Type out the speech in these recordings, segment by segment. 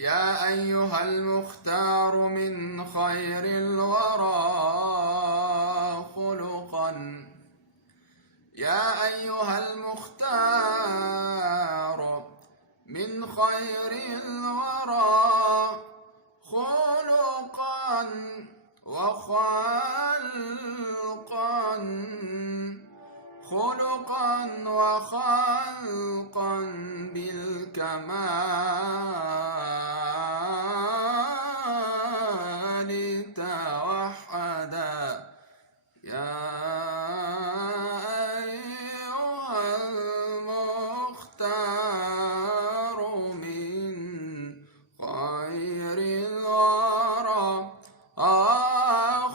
يا أيها المختار من خير الورى خلقا، يا أيها المختار من خير الورى خلقا وخلقا، خلقا وخلقا بالكمال توحدا. يا أيها المختار من خير الورى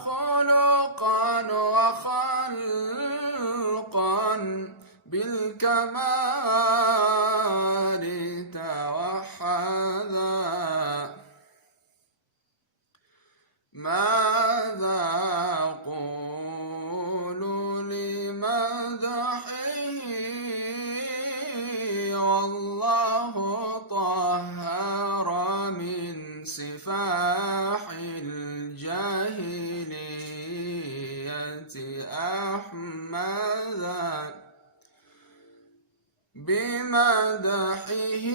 خلقا وخلقا بالكمال توحدا. ماذا أقول لمدحه والله طهر من سفاح الجاهلية أحمدا. بمدحه